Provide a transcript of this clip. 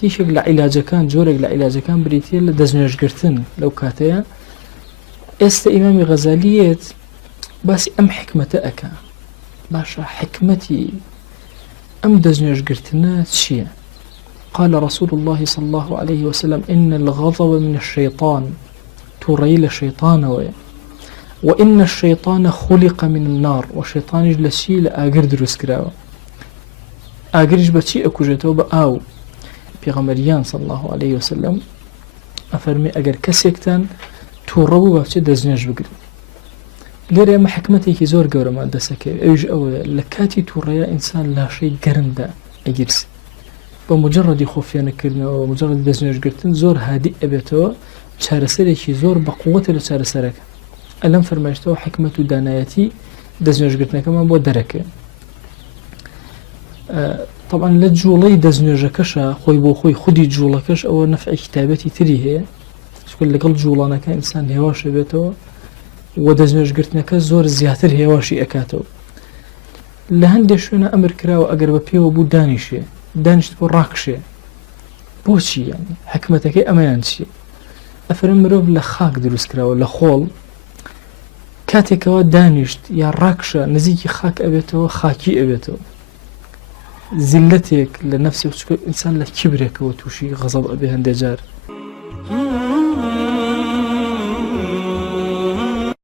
تیشێک لە عیلاجەکان جۆرێک لە عیلاجەکان بریتە لە دەستنوێژگرتن لەو کاتەیە ئێستا ئیمامی غەزالیێت باسی ئەم حکمەتە ئەکا باشە حکمەتی ئەم دەستنوێژگرتنە چییە؟ قال رسول الله صلى الله عليه وسلم إن الغضب من الشيطان توڕەیی لە شەیطانەوەیە وإن الشيطان خلق من النار وشيطانش لشي لآگر دروست کراوە ئاگریش بەچی ئەکوژێتەوە بە ئاو پێغەمبەریان صلى الله عليه وسلم ئەفەرمێ ئەگەر کەسێکتان تووڕە بوو بەچێ دەستنوێژ بگرن لێرە ئێمە حکمەتێکی زۆر گەورەمان دەسەکەوێت ئەویش ئەوەیە لە کاتی تووڕەیە ئینسان لاشەی گەرمدا ئەگیرسێ بە مجرڕەدی خۆفیانەکردنەوە مجرڕەدی دەستنوێژگرتن زۆر هادی ئەبێتەوە چارەسەرێکی زۆر بەقووەتە لە چارەسەرەکە ئەلەم فەرمایشتەوە حکمەت و دانایەتی دەستنوێژگرتنەکەمان بۆ دەرەکەوێت طبعا لە جوڵەی دەستنوێژەکەشە خۆی بۆ خۆی خودی جوڵەکەش ئەوە نەفعی کتابەتی تری هەیە چونکە لەگەڵ جوڵانەکە ئینسان هێواشە بێتەوە و دەستنوێژگرتنەکە زۆر زیاتر هێواشی ئەکاتەوە لە هەندێک شوێنە ئەمر کراوە ئەگەر بە پێوە بوو دانیشێ دانیشت بۆ ڕاکشێ بۆچی یانی حکمەتەکەی ئەمەیان چیە؟ ئەفەرمێ مرۆڤ لە خاک دروست کراوە لە خۆڵ کاتێکەوە دانیشت یا ڕاکشە نزیکی خاک ئەبێتەوە خاکی ئەبێتەوە زیلەتێک لە نەفسی چکە ئینسان لە کیبرێکەوە تووشی غەزەب ئەبێ هەندێک جار